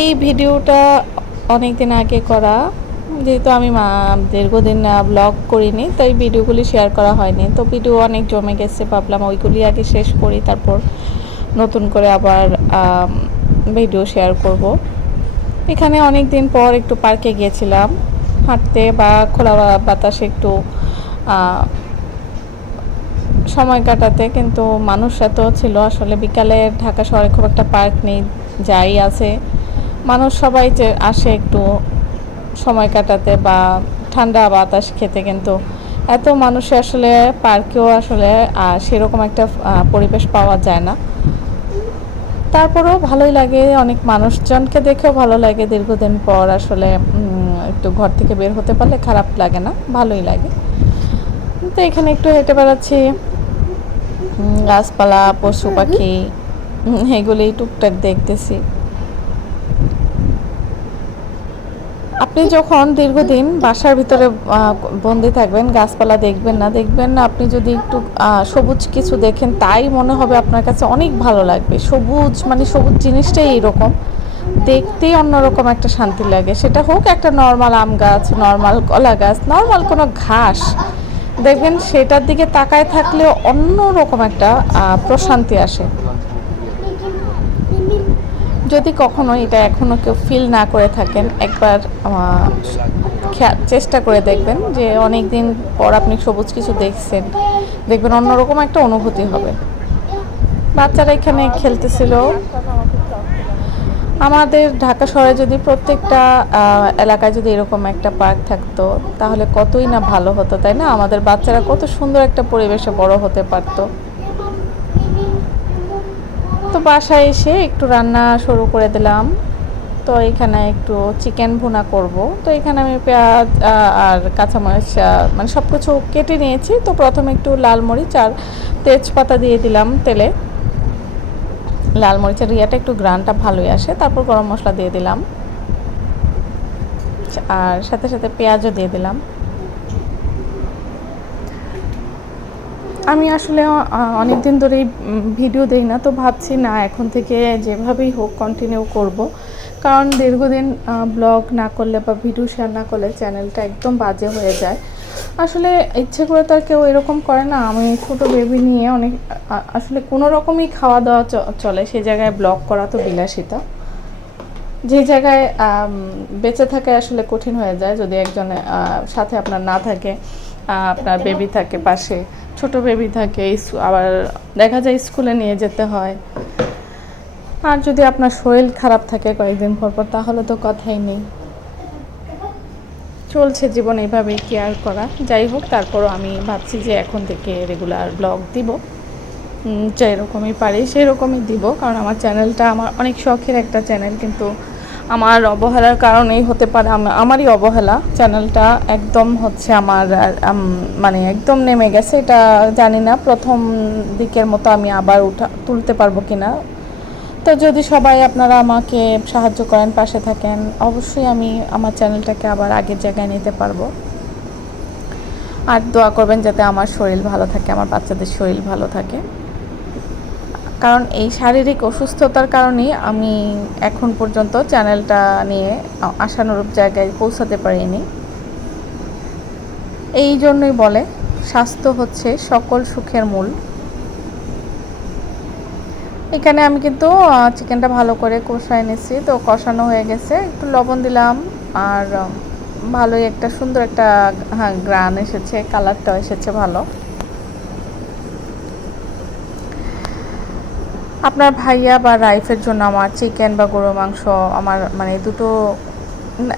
এই ভিডিওটা অনেক দিন আগে করা, যেহেতু আমি দীর্ঘদিন ব্লগ করিনি, তাই ভিডিওগুলি শেয়ার করা হয়নি। তো ভিডিও অনেক জমে গেছে, ভাবলাম ওইগুলি আগে শেষ করি, তারপর নতুন করে আবার ভিডিও শেয়ার করব। এখানে অনেক দিন পর একটু পার্কে গিয়েছিলাম। হাঁটতে বা খোলা বাতাসে একটু সময় কাটাতে, কিন্তু মানুষ এত ছিল। আসলে বিকালে ঢাকা শহরে খুব একটা পার্ক নেই, যাই আছে। মানুষ সবাই যে আসে একটু সময় কাটাতে বা ঠান্ডা বাতাস খেতে কিন্তু এত মানুষে আসলে পার্কেও আসলে সেরকম একটা পরিবেশ পাওয়া যায় না। তারপরেও ভালোই লাগে অনেক মানুষজনকে দেখেও ভালো লাগে দীর্ঘদিন পর আসলে একটু ঘর থেকে বের হতে পারলে খারাপ লাগে না ভালোই লাগে। তো এখানে একটু হেঁটে বেড়াচ্ছি গাছপালা পশু পাখি এগুলি টুকটাক দেখতেছি। আপনি যখন দীর্ঘদিন বাসার ভিতরে বন্দি থাকবেন, গাছপালা দেখবেন না দেখবেন না আপনি যদি একটু সবুজ কিছু দেখেন, তাই মনে হবে আপনার কাছে অনেক ভালো লাগবে। সবুজ মানে সবুজ জিনিসটাই এইরকম। দেখতেই অন্যরকম একটা শান্তি লাগে। সেটা হোক একটা নর্মাল আম গাছ নর্মাল কলা গাছ নর্মাল কোনো ঘাস। দেখবেন সেটার দিকে তাকায় থাকলেও অন্যরকম একটা প্রশান্তি আসে। যদি কখনো এটা এখনও কেউ ফিল না করে থাকেন, একবার চেষ্টা করে দেখবেন যে অনেক দিন পর আপনি সবুজ কিছু দেখছেন, দেখবেন অন্যরকম একটা অনুভূতি হবে। বাচ্চারা এখানে খেলতেছিল। আমাদের ঢাকা শহরে যদি প্রত্যেকটা এলাকায় যদি এরকম একটা পার্ক থাকতো, তাহলে কতই না ভালো হতো, তাই না? আমাদের বাচ্চারা কত সুন্দর একটা পরিবেশে বড় হতে পারতো। বাসায় এসে একটু রান্না শুরু করে দিলাম। তো এখানে একটু চিকেন ভুনা করব। তো এখানে আমি পেঁয়াজ আর কাঁচামরিচ মানে সব কিছু কেটে নিয়েছি। তো প্রথমে একটু লাল মরিচ আর তেজপাতা দিয়ে দিলাম তেলে। লাল মরিচের ইয়েটা একটু গ্রানটা ভালোই আসে। তারপর গরম মশলা দিয়ে দিলাম। আর সাথে সাথে পেঁয়াজও দিয়ে দিলাম। আমি আসলে অনেক দিন ধরেই ভিডিও দেই না, তো ভাবছি না, এখন থেকে যেভাবেই হোক কন্টিনিউ করব। কারণ দীর্ঘদিন ব্লগ না করলে বা ভিডিও শেয়ার না করলে চ্যানেলটা একদম বাজে হয়ে যায়। আসলে ইচ্ছে করে তো আর কেউ এরকম করে না, আমি ছোটো বেবি নিয়ে অনেক আসলে কোনো রকমই খাওয়া দাওয়া চলে সেই জায়গায় ব্লগ করা তো বিলাসিতা। যে জায়গায় বেঁচে থাকা আসলে কঠিন হয়ে যায়, যদি একজন সাথে আপনার না থাকে। আপনার বেবি থাকে পাশে, ছোট বেবি থাকে আবার দেখা যায় স্কুলে নিয়ে যেতে হয়। আর যদি আপনার শরীর খারাপ থাকে কয়েকদিন পর পর, তাহলে তো কথাই নেই। চলছে জীবন এইভাবেই কেয়ার করা? যাই হোক, তারপরও আমি ভাবছি যে এখন থেকে রেগুলার ব্লগ দিব। যেরকমই পারি সেরকমই দিব, কারণ আমার চ্যানেলটা আমার অনেক শখের একটা চ্যানেল কিন্তু আমার অবহেলার কারণেই হতে পারে। আমারই অবহেলা। চ্যানেলটা একদম হচ্ছে আমার মানে একদম নেমে গেছে। এটা জানি না, প্রথম দিকের মতো আমি আবার উঠা, তুলতে পারব কি না তো যদি সবাই আপনারা আমাকে সাহায্য করেন, পাশে থাকেন, অবশ্যই আমি আমার চ্যানেলটাকে আবার আগের জায়গায় নিতে পারব। আর দোয়া করবেন যাতে আমার শরীর ভালো থাকে, আমার বাচ্চাদের শরীর ভালো থাকে। কারণ এই শারীরিক অসুস্থতার কারণেই আমি এখন পর্যন্ত চ্যানেলটা নিয়ে আশানুরূপ জায়গায় পৌঁছাতে পারিনি। এই জন্যই বলে, স্বাস্থ্য হচ্ছে সকল সুখের মূল। এখানে আমি কিন্তু চিকেনটা ভালো করে কষায় নিচ্ছি, তো কষানো হয়ে গেছে। একটু লবণ দিলাম, আর, ভালোই একটা সুন্দর একটা হ্যাঁ গ্রান এসেছে, কালারটাও এসেছে ভালো। আপনার ভাইয়া বা রাইফের জন্য আমার চিকেন বা গরু মাংস আমার মানে দুটো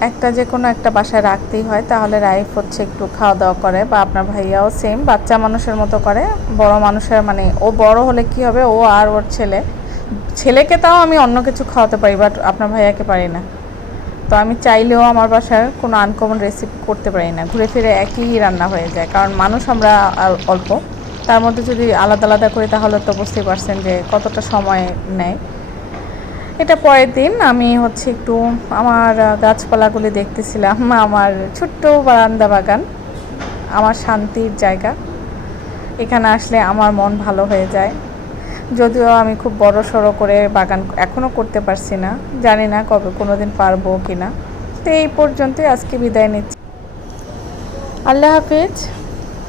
একটা যে কোনো একটা বাসায় রাখতেই হয়। তাহলে রাইফ হচ্ছে একটু খাওয়া দাওয়া করে বা আপনার ভাইয়াও সেম বাচ্চা মানুষের মতো করে। বড় মানুষের মানে ও বড় হলে কি হবে? ও আর ওর ছেলে। ছেলেকে তাও আমি অন্য কিছু খাওয়াতে পারি বাট আপনার ভাইয়াকে পারি না। তো আমি চাইলেও আমার বাসার কোনো আনকমন রেসিপি করতে পারি না। ঘুরে ফিরে একই রান্না হয়ে যায়, কারণ মানুষ আমরা অল্প। তার মধ্যে যদি আলাদা আলাদা করি, তাহলে তো বুঝতেই পারছেন যে কতটা সময় নেয়। এটা পরের দিন আমি হচ্ছে একটু আমার গাছপালাগুলি দেখতেছিলাম, আমার ছোট্ট বারান্দা বাগান, আমার শান্তির জায়গা। এখানে আসলে আমার মন ভালো হয়ে যায়। যদিও আমি খুব বড় সড়ো করে বাগান এখনও করতে পারছি না, জানি না কবে কোনো দিন পারব কি না তো এই পর্যন্তই আজকে বিদায় নিচ্ছি। আল্লাহ হাফেজ।